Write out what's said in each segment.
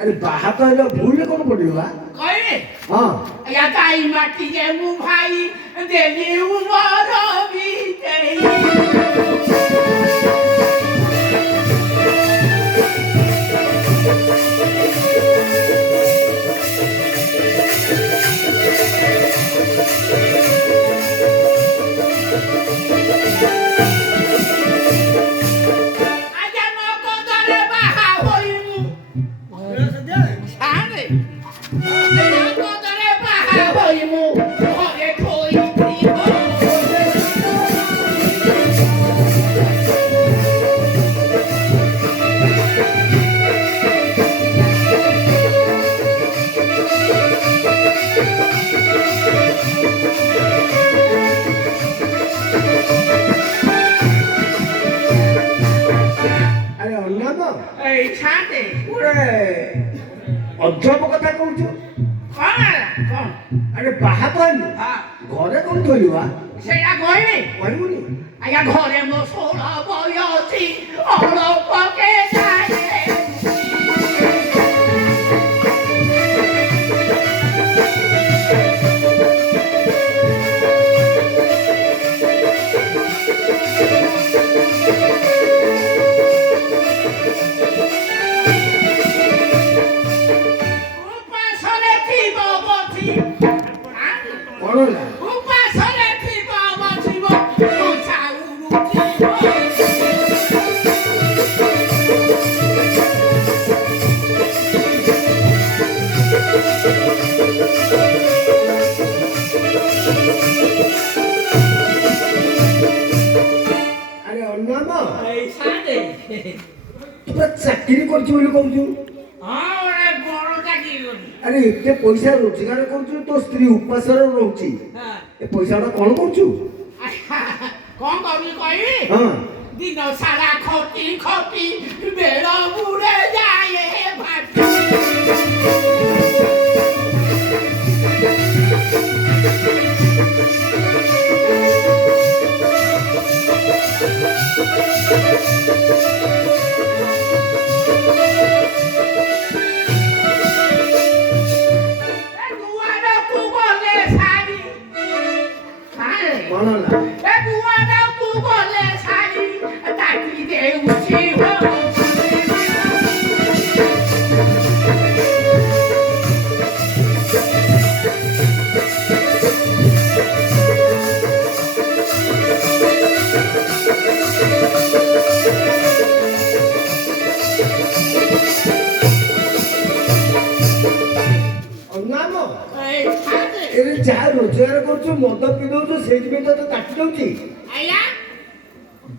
अरे बाहा तो एलो भूल कौन पड़ियो बा कहले हां या काई माटी के मु भाई देली उमर बीते अजब कथा कहूछु अरे बाहा कहलु घरे कोन थइलु बा सेया गइनी कहलुनी आया घरे मो सोला बयसी अलो पके जाए अरे अन्नामा तू चाकरी करछु बोली कहछु अरे एते पैसा रोजगार करछु तो स्त्री उपासर रहउची ए पैसाटा कोन करछु कौन करी कही हां दिन सारा खटी खटी बेड़ा बुड़े जाए भाटी କ'ଣ ହେଲା? ଏ ଦୁଆରକୁ ଗଲେ ଛାଇ ତାକି ଦେଉଛି ନାମ ଏଇ ଛାଡ଼େ। ଏବେ ଯାହା ରୋଜଗାର କରୁଛୁ ମଦ ପିଇ ଦଉଛୁ ସେଇଥିପାଇଁ ତତେ ତାଟି ଦଉଛି। ଆଜ୍ଞା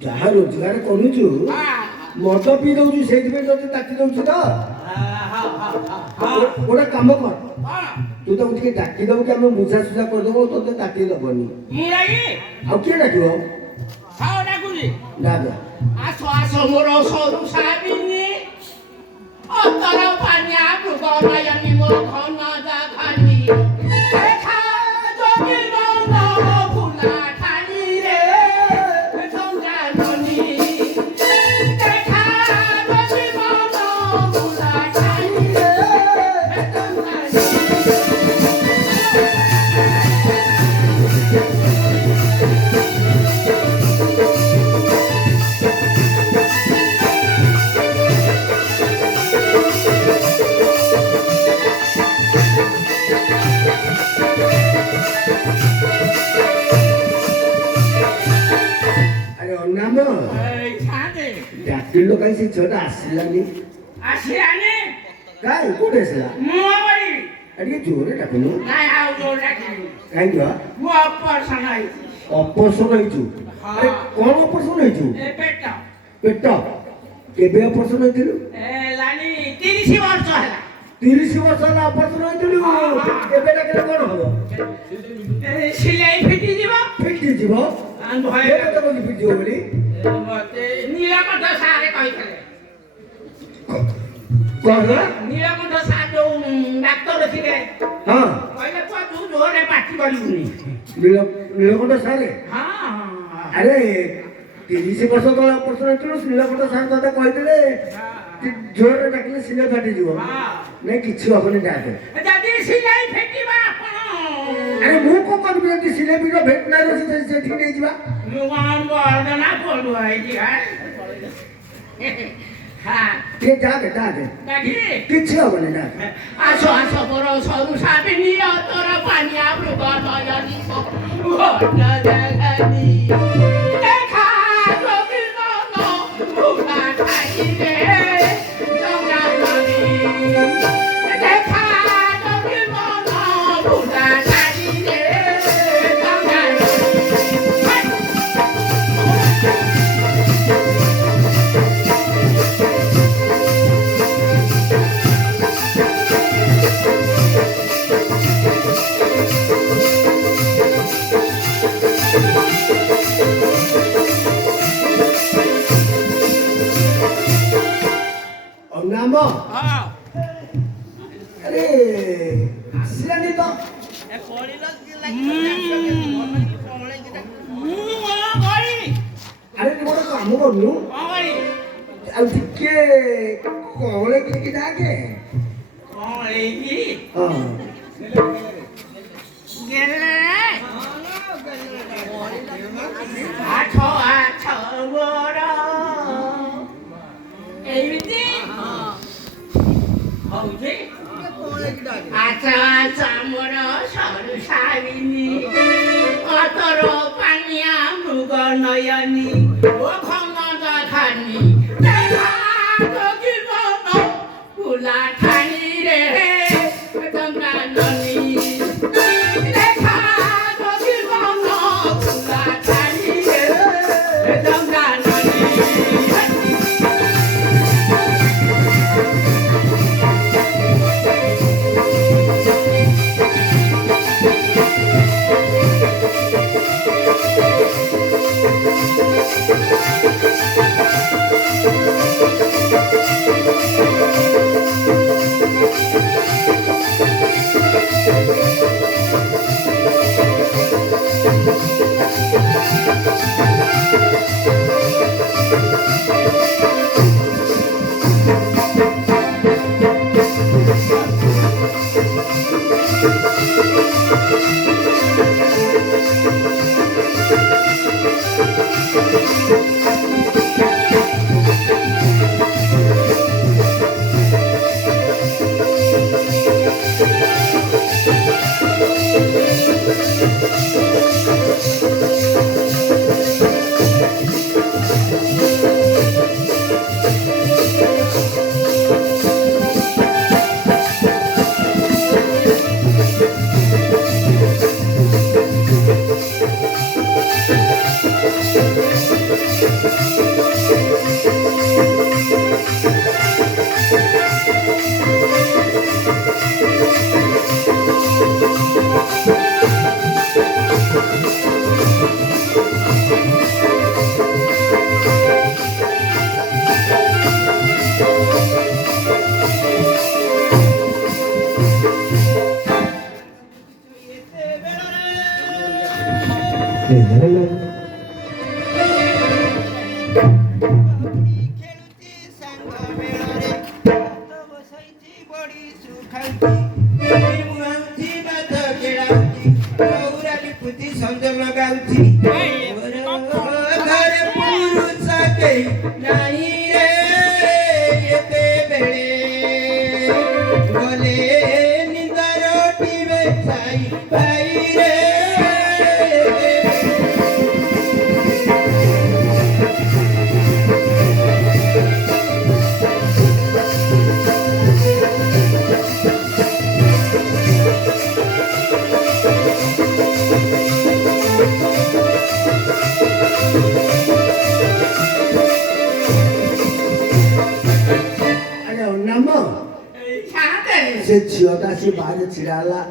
ଯାହା ରୋଜଗାର କରୁଛୁ ମଦ ପିଇ ଦଉଛୁ ସେଇଥିପାଇଁ ତତେ ତାଟି ଦଉଛି ତ। ଗୋଟେ କାମ କର, ତୁ ତାକୁ ଟିକେ ଡାକି ଦବୁ କି ଆମେ ବୁଝାସୁଝା କରିଦବୁ, ତତେ ତାଟି ଦବନି। ମୁଁ ଲାଗି ଆଉ କିଏ ଡାକିବ? ହଉ ଡାକୁଛି ଡାକ। ଆସ ଆସ ମୋର ସରୁ ସାବିନି ଅତର ପାନିଆ ମୃଗ ନୟନୀ ମୋ ଘନ ଜାଘାନି ଦେଖା ଜଗିଲ ଫୁଲା ଠାଣିରେ ଚନ୍ଦ୍ରାନୀ ଦେଖା ଜଗିଲ ଫୁଲା ଠାଣିରେ ଚନ୍ଦ୍ରାନୀ ଆରେ ଅନାମ ଏଇ ଛାଡ଼େ ଡାକିଲ କାହିଁ ସେ ଝିଅଟା ଆସିଲାନି? ଆସିଲାନି କାହିଁ କୋଉଠି ଆସିଲା? ମୁଁ କରିବି ଆଉ ଟିକେ ଜୋରରେ ଡାକୁନୁ। ନାଇଁ ଆଉ ଯୋଉ ଡାକିବି କାହିଁକି ବା? ମୁଁ ଅପରସନ ହେଇଛି ଅପରେସନ ହେଇଛୁ? ଆରେ କ'ଣ ଅପରେସନ ହେଇଛୁ? ଏ ପେଟ ପେଟ? କେବେ ଅପରେସନ ହେଇଥିଲୁ? ହେଲାନି 30 ବର୍ଷ ହେଲା 30 ବର୍ଷ ହେଲା ଅପରେସନ ହେଇଥିଲୁ। ଏବେ ଡାକିଲେ କ'ଣ ହବ? ଏ ସିଲେଇ ଫିଟିଯିବ ଫିଟିଯିବ? ଭୟ କିଏ ତତେ କହୁଛି ଫିଟିଯିବ ବୋଲି? ମତେ ନୀଳକଣ୍ଠ ସାରେ କହିଥିଲେ କ'ଣ ହେଲା? ନୀଳକଣ୍ଠ ସାର୍ ଯୋଉ ଡାକ୍ତର ଥିଲେ ହଁ କହିଲେ ପୁଅ ତୁ ଜୋରରେ ପାଟି କରିବୁନି ନୀଳକଣ୍ଠ ସାରେ? ହଁ ଆରେ 30 ବର୍ଷ ତଳେ ଅପରେସନ ହେଇଥିଲୁ, ନୀଳକଣ୍ଠ ସାର୍ ତତେ କହିଥିଲେ ଜୋରରେ ଡାକିଲେ ସିଲେ ଫାଟିଯିବ। ନାଇଁ କିଛି ହବନି, ଡାକେ। ଯଦି ସିଲେଇ ଫିଟିବ ଆପଣ ଆରେ ମୁଁ କ'ଣ କରିବି ଯଦି ସିଲେ ପିଟ ଭେଟନାରୀ ଅଛି ସେଠିକି ନେଇଯିବା। ମୁଁ କଣ ବର୍ଦ୍ଧନା ପଡୁଆ ହେଇଛି ହଁ ଟିକେ ଡାକେ ଡାକେ, ଡାକି କିଛି ହବନି, ଡାକେ। ଆସ ଆସ ମୋର ସରୁ ସାବିନି ଅତର ପାନିଆ ମୃଗ ନୟନୀ ଘନ ଜାଘାନି ଦେଖା ଜଗିଲ ଫୁଲା ଠାଣିରେ ଚନ୍ଦ୍ରାନୀ ଦେଖା ଜଗିଲ ଫୁଲା ଠାଣିରେ ଚନ୍ଦ୍ରାନୀ ଅନାମ ଆରେ ଆସିଲାନି ତ। ଆରେ ତୁ ଗୋଟେ କାମ କରୁନୁ, ଆଉ ଟିକେ କଅଁଳେଇକି ଟିକେ ଡାକେ। ହଁ ଆଠ ଆଠ ମୋର ଏମିତି ହଉଛି ଆଚ୍ଛା ଆଚ୍ଛା ମୋର ସରୁ ସାବିନି ଅତର ପାନିଆ ମୃଗ ନୟନୀ ଓ ଘନ ଜାଘାନି ଦେଖା ଜଗିଲ ଫୁଲା ଠାଣିରେ ଚନ୍ଦ୍ରାନୀ ଦେଖା ଜଗିଲ ଫୁଲା ଠାଣିରେ ଚନ୍ଦ୍ରାନୀ ଖେଳୁଛି ସାଙ୍ଗ ମେଳରେ ହାତ ବସାଇଛି ବଡ଼ି ଶୁଖାଉଛି ମୁହାଉଛି ବାଦ ଖେଳାଉଛି ଚଉରା ଲିପୁଛି ସଞ୍ଜ ଲଗାଉଛି ଘରେ ପୁରୁଷ କେହି ନାହିଁ ରେ ଏତେବେଳେ ଗଲେ ନିଦର ଟିବେ ସାଇ ଭାଇ ରେ ଆରେ ଅନାମ ଶାନ୍ତେ ସେ ଝିଅଟା ଆସି ବାହାରେ ଛିଡ଼ା ହେଲା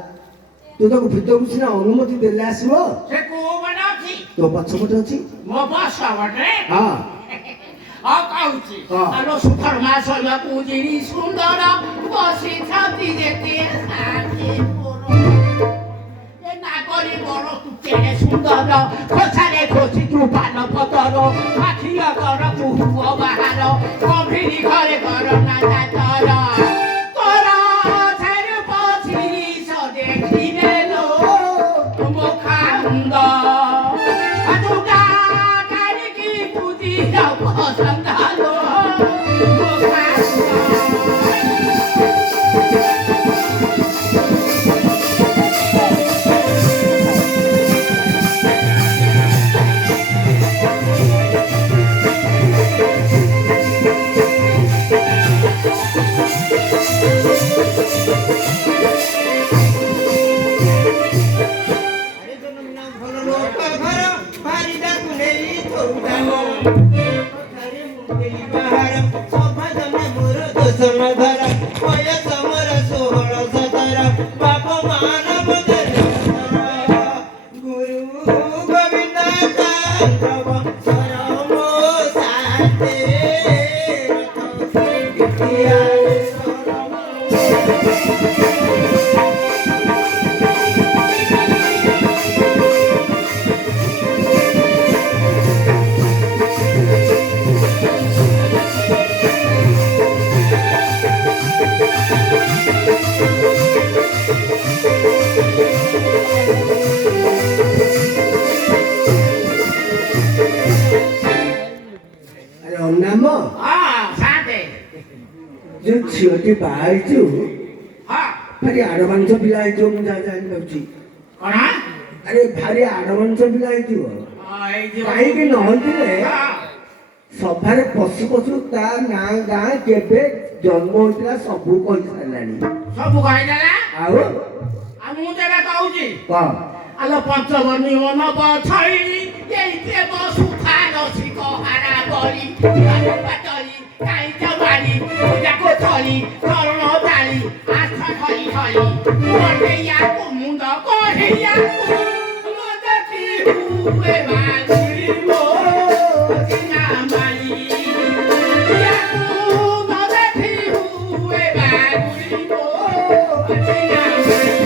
ତୁ ତାକୁ ଭିତରକୁ ସିନା ଅନୁମତି ଦେଲେ ଆସିବ ସେ କୋଉ ବାଟେ ଅଛି ତୋ ପଛପଟେ ଅଛି ମୋ ବସ ବାଟେ ହଁ ଆଉ କହୁଛି ହଁ। ଆଲୋ ସୁପର ମାସ ହବାକୁ ଜିନି ସୁନ୍ଦର ବସିଥାନ୍ତି ଯେତେ ଶାନ୍ତି ଏ ନାଗରି ବড় ତୁ କେଡ଼େ ସୁନ୍ଦର ଖୋସାରେ ଖୋସି ତୁ ପାନ ପତର ଆଖି ଅଗର ତୁ ହୁଅ ବାହାର ଗମ୍ଭୀରି ଘରେ ଘର ନା ତର ତୋର ଛେରୁ ପଛିରି ଦେଖିଲେ ଲୋ ମୋ ଖାନ୍ଦ ତୁଟା କାରିକି ପୁତି ପସନ୍ଦାଲୋ ମୋ ଖାନ୍ଦ ଆରେ ଜନମନା ଭଲ ଲୋକ ଘର ବାରିଦାକୁ ନେଇ ଥଉଟାଲ କଥାରେ ମୁଣ୍ଡେଇ ବାହାର ସଭା ଜମେ ମୋର ଦୋଷ ନ ଧର ବୟସ ମୋର 16-17 ବାପ ମାନବ ଗୁରୁ ଗୋବିନ୍ଦ ଚନ୍ଦ୍ର ବଂଶର ମୋ ସାଥେ ଆରେ ଅନାମ ହଁ ଶାନ୍ତେ ଯୋଉ ଝିଅଟି ବାହା ହେଇଛୁ ହଁ ଭାରି ଆଡ଼ଭାନ୍ସ ପିଲା ହେଇଥିବ ମୁଁ ଯାହା ଜାଣିପାରୁଛି କଣ ଆରେ ଭାରି ଆଡ଼ଭାନ୍ସ ପିଲା ହେଇଥିବ ଏଇ କାହିଁକି ନହେଲେ ହଁ ସଭାରେ ପଶୁ ପଶୁ ତା ନାଁ ଗାଁ କେବେ ଜନ୍ମ ହୋଇଥିଲା ସବୁ କହିସାରିଲାଣି ସବୁ କହିଦେଲା ଆଉ ଆଉ ମୁଁ ଯେବେ କହୁଛି କଣ ଆଲୋ ପଞ୍ଚବର୍ଣ୍ଣୀ ନବ ଛଇଲି ଏଇତେ ବସୁଥା ରସିକ ହାରା ବଳି ପାଟଳି କାଇଁଚ ମାରି ପୂଜା କୋଥଳି ଚରଣ ତାଳି ଆଠ ଥଳି ଥଳି କଢେଇଆକୁ ମୁଣ୍ଡ କଢେଇଆକୁ ଦେଖି ହୁଏ ବାଜି ମୋ ଚିନା ମାଳି ୟାକୁ ନ ଦେଖି ହୁଏ ବାଜି ମୋ ଚିନା ମାଳି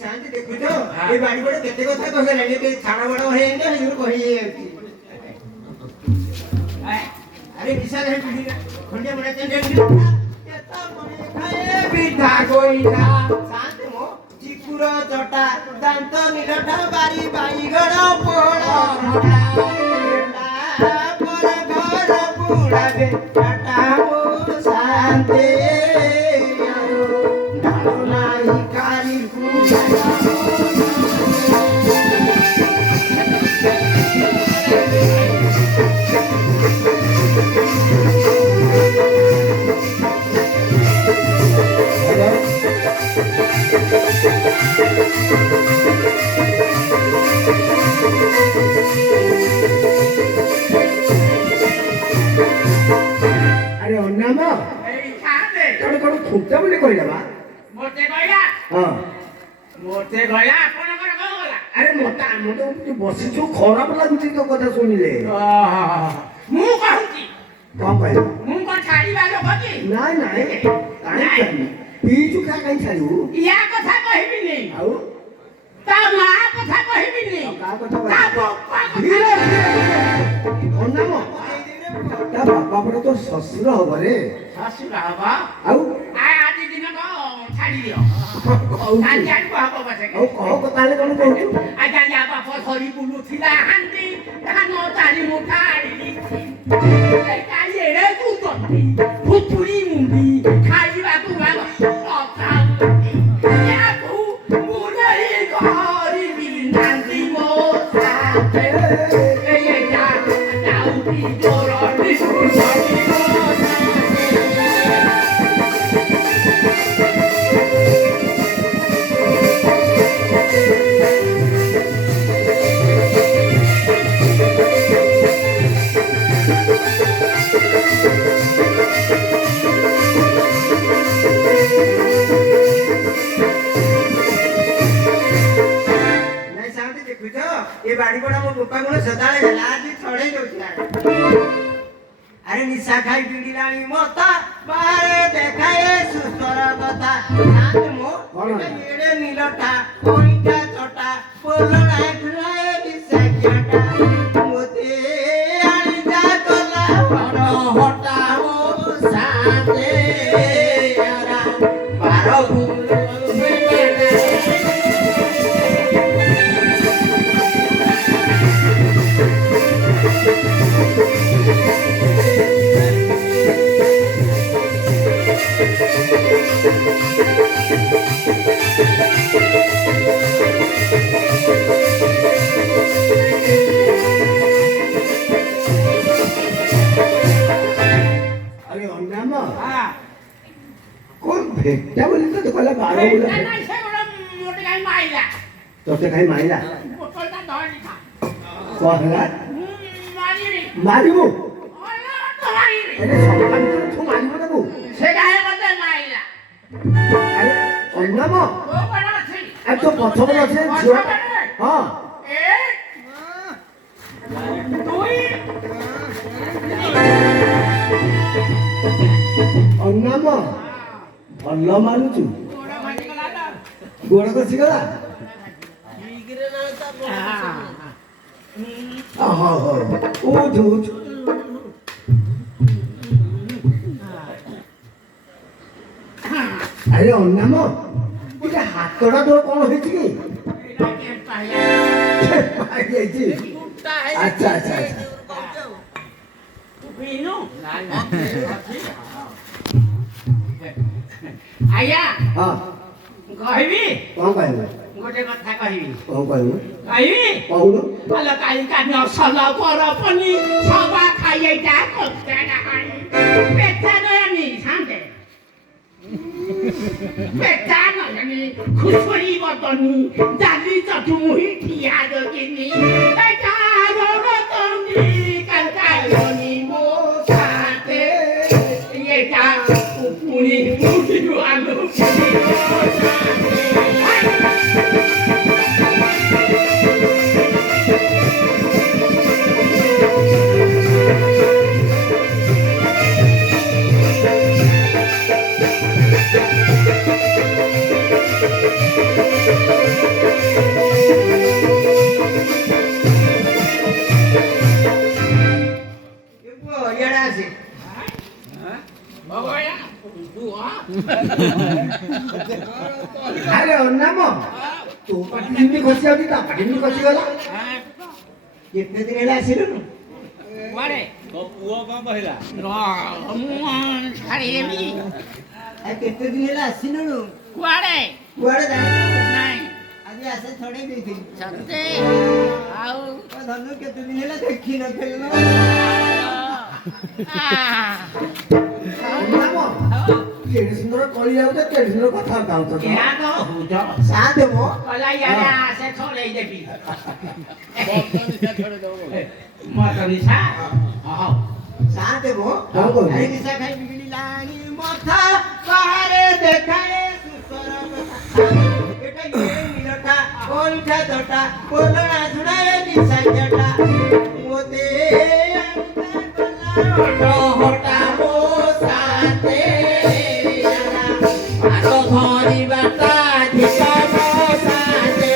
ଶାନ୍ତି ଦେଖୁଛ ଏ ବାଡ଼ି ବଡ଼ କେତେ କଥା କହିଗଲାଣି ଏବେ ଛାଡ଼ ବଡ଼ ହେଇନି ହେଇଯିବ କହିଯାଉଛି ଆରେ ବିଶାଲ ହେ ପିଢ଼ି ଖଣ୍ଡିଆ ବଡ଼ ପିଠା ଗୋଇଠା ଶାନ୍ତି ମୋ ଚିକୁର ଚଟା ଦାନ୍ତ ନିଲଟା ବାରି ବାଇଗଣ ପୋଳ ଘର ବୁଢ଼ାବେ କାଟା ମୋ ଶାନ୍ତି ନାହିଁ କାରି ଆରେ ଅନାମ ଏଇ ଶାନ୍ତେ ତୋର କଣ ଫୁଟା ବୋଲି କହିଲା ବା ମୋତେ କହିଲା ହଁ ମୋତେ କହିଲା ଆପଣଙ୍କର କଣ ଗଲା ଆରେ ମତେ ଆମେ ତ ବସିଛୁ ଖରାପ ଲାଗୁଛି ତୋ କଥା ଶୁଣିଲେ ମୁଁ କହୁଛି କଣ କହିବ ମୁଁ କଣ ଛାଡ଼ିବା ଲୋକ କି ନାଇଁ ନାଇଁ କାହିଁ ଛାଡ଼ିବୁ ପିଇଛୁ କାହିଁ ଛାଡ଼ିବୁ ୟା କଥା କହିବିନି ଆଉ ତା ମା କଥା କହିବିନି କାହା କଥା ତା କହିବୁ? ବାପା ଧୀରେ କଥା ଧୀରେ ଅନାମ ତା ବାପା ପଟେ ତ ଶ୍ୱଶୁର ହବ ରେ ଶାଶୁର ହବ ଆଉ ଆଜି ଦିନ ଛାଡ଼ି ଦିଅ କହୁଛୁ କାଲି ଆଡ଼କୁ ହବ ପଛେ ଆଉ କହ ତାହେଲେ କଣ କହୁଛୁ ଆଜ୍ଞା ୟା ବାପ ଧରି ବୁଲୁଥିଲା ହାଣ୍ଡି ଧାନ ଚାରି ମୁଠା ଆଣିଲି କାଲି ଏଡ଼େ କହୁଛନ୍ତି ଭୁତୁରି ମୁଣ୍ଡି ଖାଇବାକୁ ୟାକୁ ବୁଲେଇ କରିବି ନାନ୍ଦି ମୋ ସାଥେ ଏଇଟା ଯାଉଛି ତୋର ବିସ୍କୁଟ ନାଇଁ ସାନ୍ତି ଦେଖୁଛ ଏ ବାଡି ପଡା ମୋ ବୋପା ଗୁଣ ସଦାଳେ ହେଲା ଆଜି ଛଡେଇ ଦଉଥିଲା ଆରେ ନିଶା ଖାଇ ପିଡ଼ିଲାଣି ମତା ବାହାରେ ଦେଖାଏ ସୁସ୍ଥର କଥା ସାନ୍ତ ମୋ କଣ? ଏଡେ ନୀଲଟା କଇଟା ଚଟା ପୋଲଣା ଘୁରାଏ ନିଶା ଖିଆଟା ମୋତେ ଆଣିଟା କଲା ବଡ ହଟା ମୋ ସାତେ ଆରା ବାର ଭୁଲ ଆରେ ଅନାମ କଣ ଭେଟା ବୋଲି ତତେ କହିଲା ବାର ବୋଲା ମୋଟେ କାହିଁ ମାଇଲା ତତେ ଖାଇ ମାଇଲା ବୋତଲଟା ଧରି ଖା କଣ ହେଲା ମାରିବି ମାରିବୁ ମାରିବି ଏରେ ସକାଳୁ ତୁ ମାରିବୁ ତାକୁ ସେ ଗାଏ ମତେ ମାଇଲା ଆରେ ଅନାମ କୋଉ କଣ ଅଛି ଆରେ ତୋ ପଛପଟେ ଅଛି ଝିଅ ହଁ ଏ ଦୁଇ ଅନାମ ଭଲ ମାରୁଛୁ ଗୋଡ଼ ଭାଙ୍ଗିଗଲା ତ ଗୋଡ଼ ଖସିଗଲା ହଉ ହଉ ଉଠୁ ଉଠୁ ଆରେ ଅନାମ ଏଟା ହାତଟା ତୋର କଣ ହେଇଛି କି ଯାଇଛି ଆଚ୍ଛା ଆଚ୍ଛା ଆଚ୍ଛା ଆଜ୍ଞା ହଁ କହିବି କଣ କହିବୁ ଗୋଟେ କଥା କହିବି କଣ କହିବୁ କହିବି କହୁନୁ ଆଲୋ କାଳିକା ନସଲ ପର ପନି ସବା ଖାଇଟା କଷ୍ଟା ହାଣି পেটা নয়নি সামনে পেটা নয়নি খুশরি বদনি জালি চটুমুহি ঠিয়া দগিনি এটা রতনি কালকালনি মো সাথে এটা পুরি পুরি আলু ଆରେ ଅନାମ ତୋ ପାଟି ଯେମିତି ଖସି ଯାଉଛି ତା ପାଟି ବି ଖସିଗଲା କେତେ ଦିନ ହେଲା ଆସିଲୁନୁ କୁଆଡ଼େ ତୋ ପୁଅ କଣ କହିଲା? ମୁଁ ଛାଡ଼ିଦେବି ଆଉ କେତେ ଦିନ ହେଲା ଆସିଲୁନୁ କୁଆଡ଼େ କୁଆଡେ ଜାଣିନୁ ନାଇଁ ଆଜି ଆସେ ଛଡେଇ ଦେଇଥିଲି ସତେ ଆଉ ଧନୁ କେତେ ଦିନ ହେଲା ଦେଖିନଥିଲୁ ଅନାମ କେଡେ ସୁନ୍ଦର କଳି ଯାଉଛ କେଡେ ସୁନ୍ଦର କଥାବାର୍ତ୍ତା ହଉଛ ଏହା ତ ହଉଛ ସାତେ ମୋ କହିଲା ଇଆଡ଼େ ଆସେ ଛଡ଼େଇ ଦେବି ବଦନିଶା ଛଡେଇଦବ। ମଦ ନିଶା ହଉ ସାତେ ମୋ କଣ କହୁଛୁ? ଆଇ ନିଶା ଖାଇ ବିଗିଡ଼ିଲାଣି ମଥା ବାହାରେ ଗୋଇଠା ତଟା ବୋଲଣା ଶୁଣାଏ ନିଶା ଜଟା ମୋତେ ହଟା ମୋ ସାଥେ ଆଗ ଧରିବାଟା ଧିକା ମୋ ସାଥେ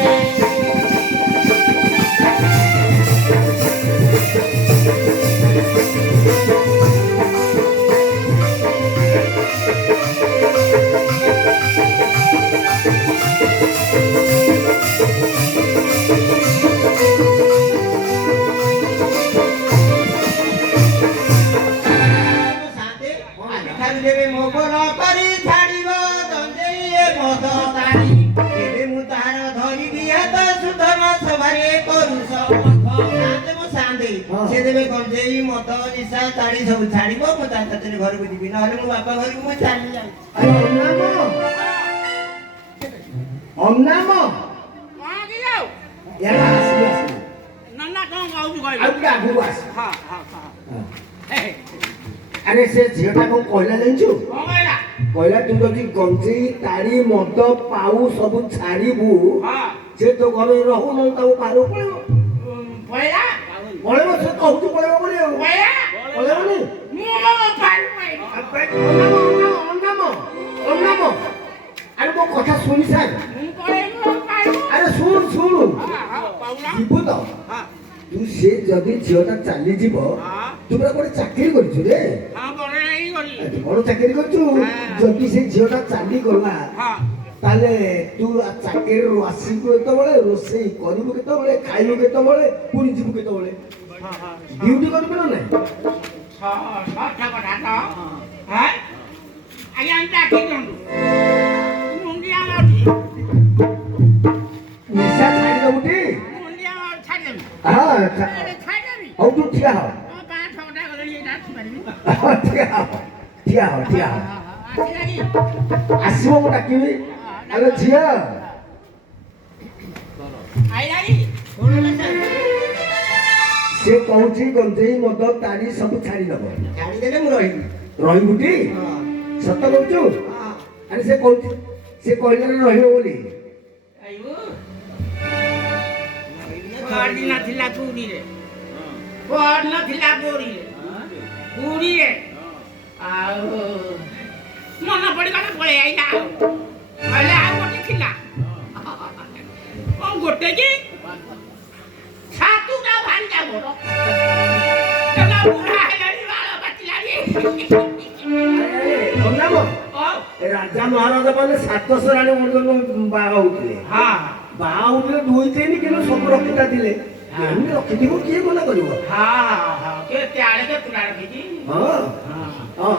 ଦେବେ ମୋ ବଲ କରି ଛାଡ଼ିବ ଦଣ୍ଡେଇ ମଦ ତାରି ଏବେ ମୁଁ ତାର ଧରିବି ହାତ ସୁଧନ ସଭାରେ କରୁଷ ସାନ୍ତେ ମୋ ସାନ୍ତେ ସେ ଦେବେ ଗଞ୍ଜେଇ ମଦ ନିଶା ତାଡ଼ି ସବୁ ଛାଡ଼ିବ ମୁଁ ତା ସାଥିରେ ଘରକୁ ଯିବି ନହେଲେ ମୋ ବାପା ଘରକୁ ମୁଁ ଚାଲି ଯାଉଛି ଅନାମ କଣ କି ଯାଉ ଏରା ଆସିବ ଆସିବ ନନା କଣ କହୁଛୁ କହିବୁ ଆଉ ଟିକେ ଆଗକୁ ଆସ ହଁ ହଁ ହଁ ହେ ଆରେ ସେ ଝିଅଟା କଣ କହିଲା ଜାଣିଛୁ କଣ କହିଲା କହିଲା ତୁ ଯଦି ଗଞ୍ଜେଇ ତାଡ଼ି ମଦ ପାଉ ସବୁ ଛାଡ଼ିବୁ ହଁ ସେ ତୋ ଘରେ ରହୁ ନହେଲେ ତାକୁ ବାହାରକୁ ପଳେଇବ ପଳେଇଲା ପଳେଇବ ସେ କହୁଛୁ ପଳେଇବ ବୋଲି ଆଉ ପଳେଇଲା ପଳେଇବନି ମୁଁ ମୋ ପାଣି ଅନାମ ଆରେ ମୋ କଥା ଶୁଣି ସାର୍ ମୁଁ ପଳେଇବି ମୋ ପାଣି ଆରେ ଶୁଣ ଶୁଣୁ ପାଉନା ଯିବୁ ତ ହଁ ତୁ ସେ ଯଦି ଝିଅଟା ଚାଲିଯିବ ହଁ ତୁ ପୁରା ଗୋଟେ ଚାକିରି କରିଛୁ ରେ ହଁ ବড় ନେଇ ଗଲି ଏତେ ବଡ ଚାକିରି କରିଛୁ ଯଦି ସେ ଝିଅଟା ଚାଲିଗଲା ହଁ ତାହେଲେ ତୁ ଚାକିରିରୁ ଆସିବୁ କେତେବେଳେ ରୋଷେଇ କରିବୁ କେତେବେଳେ ଖାଇବୁ କେତେବେଳେ ପୁଣି ଯିବୁ କେତେବେଳେ ଡ୍ୟୁଟି କରିବୁ ନା ନାହିଁ ସଠ କଥା ତ ହଁ ଆଜ୍ଞା ଡାକି ଦିଅନ୍ତୁ ମୁଣ୍ଡିଆ ମାରୁଛି ନିଶା ଛାଡ଼ିଦବୁ ଟି ମୁଣ୍ଡିଆ ଛାଡ଼ିଦେବି ହଁ ଛାଡ଼ିଦେବି ହଉ ତୁ ଠିଆ ହ 5-6ଟା ଗଲେଣି ଏଇଟା ଆସିପାରିବି ଠିଆ ହ ଆସିଲାକି ଆସିବ ମୁଁ ଡାକିବି ଆଲୋ ଝିଅ ଆଇଲାକି ସେ କହୁଛି ଗଞ୍ଜେଇ ମଦ ତାଡ଼ି ସବୁ ଛାଡ଼ିଦବ ଛାଡ଼ିଦେଲେ ମୁଁ ରହିବି ରହିବୁ ଟି ସତ କହୁଛୁ ଆରେ ସେ କହୁଛି ସେ କହିଲେ ରହିବ ବୋଲି ପରଦିନ ଥିଲା ପୁରୀରେ ପରଦିନ ଥିଲା ପୁରୀରେ ଆଉ ମନ ପଡ଼ିଗଲା ପଳେଇ ଆଇଲା ଆଉ କହିଲେ ଆଉ ଗୋଟେ ଥିଲା କଣ ଗୋଟେ କି ଛାତୁଟା ଭାରି ବଡ଼ ବୁଢା ହେଲାଣି ବାଳ ପାଚିଲାଣି ଅନାମ ରାଜା ମହାରାଜା ମାନେ 700 ରାଣୀ ବାହା ହଉଥିଲେ ବାହା ହଉଥିଲେ 2-3 କିଲୋ ସବୁ ରଖିତା ଥିଲେ ଏମିତି ରଖିଥିବ କିଏ ମନା କରିବ କେତେ ଆଡ଼େ କେତେଟା ରଖିଛି ହଁ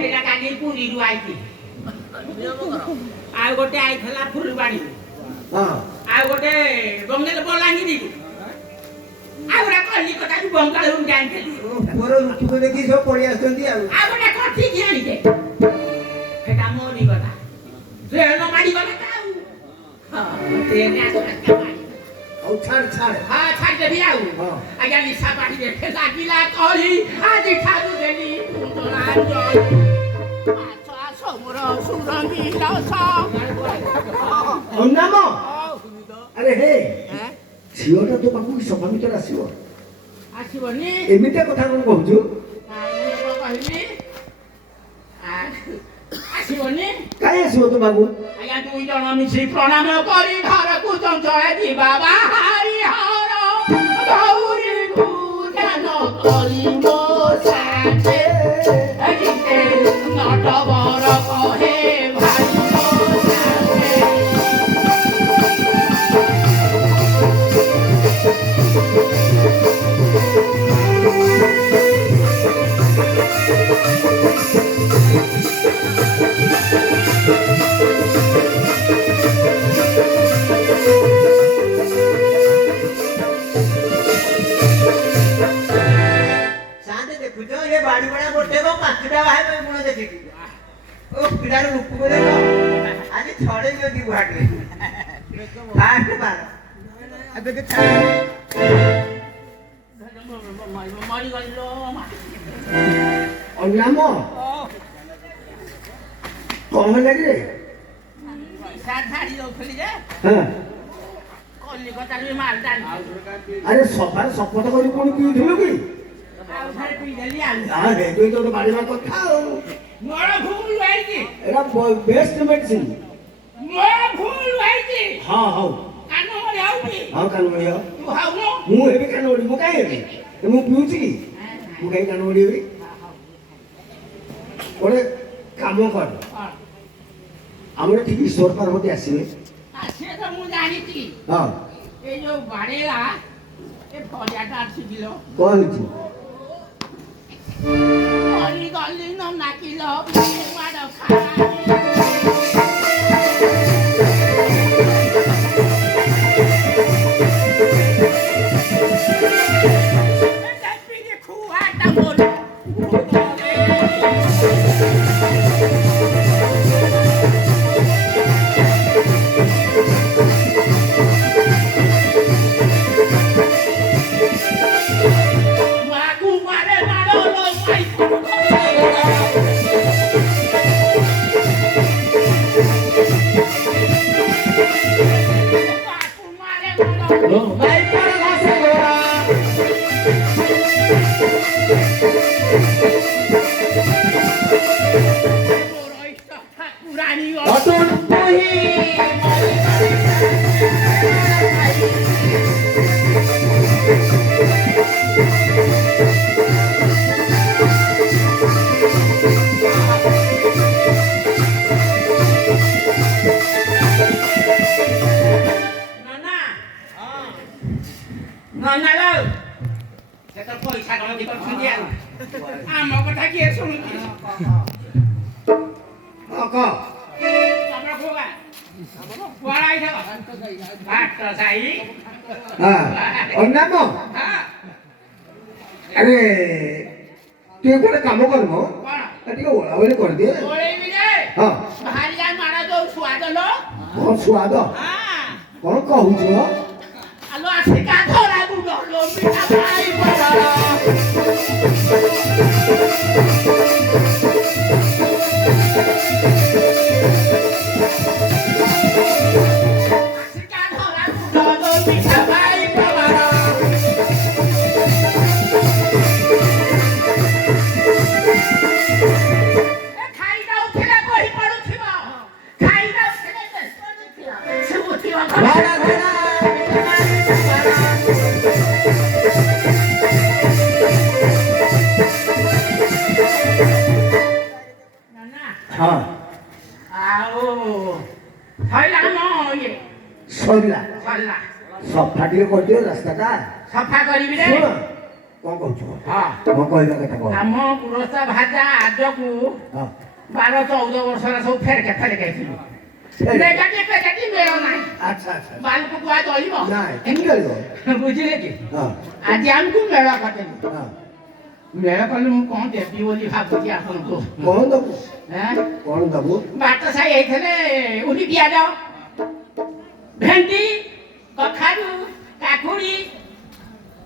ଏଇଟା କାଲି ପୁରୀରୁ ଆଇଛି ଆଉ ଗୋଟେ ଆଇଥିଲା ଫୁଲବାଣୀରୁ ଆଉ ଗୋଟେ ବଲାଙ୍ଗୀରରୁ ଆଉ ଗୋଟେ କଲିକତାରୁ ବଙ୍ଗାଳରୁ ଜାଣିଥିଲି ମୋର ଋତୁକୁ ଦେଖି ସବୁ ପଳେଇ ଆସୁଛନ୍ତି ଆଉ ଗୋଟେ କଠିକି ଆଣିଛେ ସେଟା ମରିଗଲା ଟ୍ରେନ ମାରିଗଲା ଆଉ ଛାଡ଼ ଛାଡ଼ିଦେବି ଆଉ ଆଜ୍ଞା ନିଶା ପାଣିରେ ଲାଗିଲା କଳି ଆଜି ଠାରୁ ଦେଲି ମୋର ସୁରଙ୍ଗୀ ଅନାମ ଆରେ ହେ ଝିଅଟା ତୋ ପାଖକୁ ସଭା ଭିତରେ ଆସିବ ଆସିବନି ଏମିତିଆ କଥା କଣ କହୁଛୁ କହିଲି ଆସିବନି କାହିଁ ଆସିବ ତୋ ପାଖକୁ ଆଜ୍ଞା 2 ଜଣ ମିଶି ପ୍ରଣାମ କରି ଘରକୁ ଚଞ୍ଚଳ ଯିବା ବାହାରି ହର ଗୌରୀକୁ ଧ୍ୟାନ କରି ମୋ ସାଥେ ନଟ ବର କହେ ଭାଇ ମୋ ସାଥେ ପିଲାର ରୂପକୁ ଦେଖ ଆଜି ଛଡେଇ ଯଦି ବୁହାଟେ ଫାଷ୍ଟ ବାର ଏବେ କେ ଅନାମ କଣ ହେଲା କି ଛାଡ଼ି ଦଉଥିଲି ଯେ କଲିକତାରୁ ବି ମାଲ ଜାଣି ଆରେ ସଫାରେ ଶପଥ କରି ପୁଣି ପିଉଥିଲୁ କି? ଆଉ ଥରେ ପିଇଦେଲି ଆଉ ହେଇଥିପାଇଁ ତୋତେ ବାଡ଼ିବା କଥା ଆଉ। ମୋର ଭୁଲ ହେଇଛି ଏଇଟା ବେଷ୍ଟ ମେଡିସିନ। ମୋର ଭୁଲ ହେଇଛି ହଁ ହଉ କାନ ମରି ହଉଛି ହଉ କାନ ବଡ଼ି ହଉ। ତୁ ହଉନୁ ମୁଁ ହେବି କାନ ବଡ଼ି, ମୁଁ କାହିଁ ହେବି? ମୁଁ ପିଉଛି କି? ମୁଁ କାହିଁ କାନ ବଡ଼ି ହେବି? ଗୋଟେ କାମ କର, ଆମର ଠିକ ଈଶ୍ୱର ପାର୍ବତୀ ଆସିବେ। ଆସିବେ ତ ମୁଁ ଜାଣିଛି ହଁ এই যে বাড়েলা এ ফরিয়াটা আসছিল କଣ ହେଇଛି? ফরি গলি ন নাকিল মাড খাই খুয়াটা বল পয়সা গণতি করছেন আমার কথা কি শুনুছি ହଁ କହ। তোমরা খোগা পড়াই থাকো ভাত সাই ହଁ ଅନାମ হ্যাঁ ଆରେ ତୁ ଗୋଟେ କାମ କର ମ, কোন ଟିକେ ଓଳାଓଳି କରିଦିଏ। ওড়েবি রে ହଁ ভারি যা মারা দৌ সুয়াদ লো କ'ଣ ସୁଆଦ হ্যাঁ କ'ଣ କହୁଛୁ ମ? আলো আসে কা ধরা গুলো লো মিঠা ভাই বড় আসে কা ধরা গুলো লো মিঠা ভাই বড় খাইটা উঠিলে বহি পড়ুথিব খাইটা উঠিলে ব্যস্ত নথিব শুভুথিব ଭାଡ଼ା ଭାଡ଼ା ନା ହଁ ଆଉ ସଇଲା ମ ଇଏ ସରିଲା। ସରିଲା ସଫା ଟିକେ କରିଦିଅ ରାସ୍ତାଟା। ସଫା କରିବି ରେ ଶୁଣ କ'ଣ କହୁଛୁ? ହଁ ମୋ କହିବା କଥା କହ। ଆମ ପୁରସ୍ତା ଭାଜା ଆଜକୁ ହଁ 12-14 ବର୍ଷର ସବୁ ଫେରକେ ହେଇଥିଲୁ ବେଗାଟି ମେଳ ନାହିଁ ଆଚ୍ଛା ଆଚ୍ଛା ବାଲକୁ କୁଆ ଚଳିବ ନାଇଁ କେମିତି କରିବ? ବୁଝିଲେ କି ହଁ ଆଜି ଆମକୁ ମେଳ କରିଦେଲୁ ହଁ ମେଳ କଲେ ମୁଁ କ'ଣ ଦେବି ବୋଲି ଭାବୁଛି ଆପଣଙ୍କୁ କ'ଣ ଦବୁ? ହେଁ କ'ଣ ଦବୁ? ବାଟ ସାହି ହେଇଥିଲେ ଉଲି ପିଆଜ ଭେଣ୍ଡି କଖାରୁ କାକୁଡି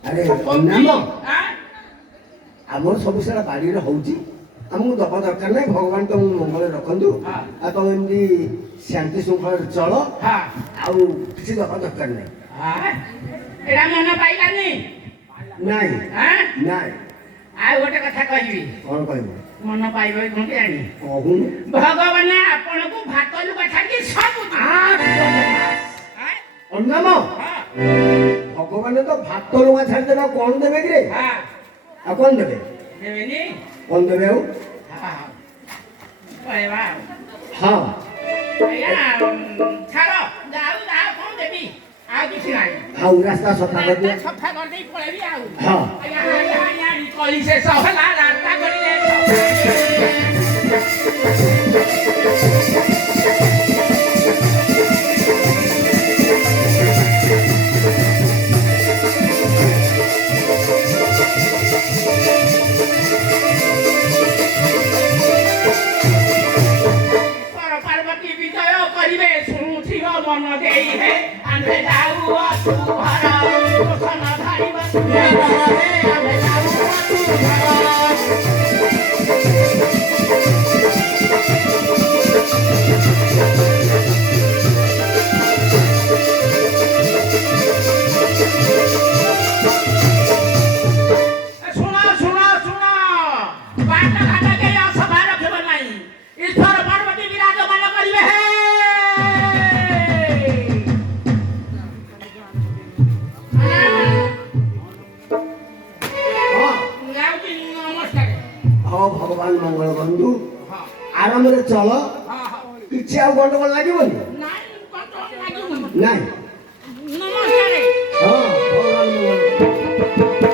ଆରେ କୋବି ନାମ ଆଁ? ଆମର ସବୁ ସାରା ବାଡ଼ିରେ ହଉଛି, ଆମକୁ ଦବା ଦରକାର ନାହିଁ। ଭଗବାନ ତମକୁ ମଙ୍ଗଳରେ ରଖନ୍ତୁ। ହଁ। ଆଉ ତମେ ଏମିତି ଶାନ୍ତି ଶୃଙ୍ଖଳାରେ ଚଳ, ହଁ ଆଉ କିଛି ଦବା ଦରକାର ନାହିଁ। ହଁ ଏଇଟା ମନ ପାଇଲାନି ନାଇଁ ଆଁ? ନାଇଁ ଆଉ ଗୋଟେ କଥା କହିବି କ'ଣ କହିବୁ? ମନ ପାଇବ କ'ଣ ଜାଣି କହୁନୁ। ଭଗବାନ ଆପଣଙ୍କୁ ଭାତ ଲୁଗା ଛାଡିକି ସବୁ ଅନାମ ଭଗବାନ ତ ଭାତ ଲୁଗା ଛାଡ଼ିଦେବେ, ଆଉ କ'ଣ ଦେବେ କି ରେ? ଆଉ କ'ଣ ଦେବେ? ଦେବେନି କ'ଣ ଦେବେ ଆଉ? କହିବା ହଁ ଆଜ୍ଞା ଛାଡ଼ ଯାଉ ଯାଉ କ'ଣ ଦେବି ଆଉ କିଛି ନାହିଁ ଆଉ ରାସ୍ତା ସଫା କରିଦିଅ। ସଫା କରିଦେଇ ପଳେଇବି ଆଉ ହଁ ଆଜ୍ଞା ଆଜ୍ଞା ଆଜ୍ଞା କଲି ଶେଷ ହେଲା ରାସ୍ତା କରିଲେ ପାର୍ବତୀ ବିଜୟ କରିବେ ଶୁଣୁଥିବ ମନ ଦେଇ ହେ ଆମେ ଯାଉ ଅତୁ ଘର କୋସନ ଧାରିବ ଆମେ ଯାଉ ଅତୁ ଘର କାମରେ ଚଳ ହଁ ହଁ କିଛି ଆଉ ଗଣ୍ଡଗୋଳ ଲାଗିବନି ନାଇଁ କଣ୍ଟ୍ରୋଲ ଲାଗିବନି ନାଇଁ ନମସ୍କାର ହଁ ଭଗବାନ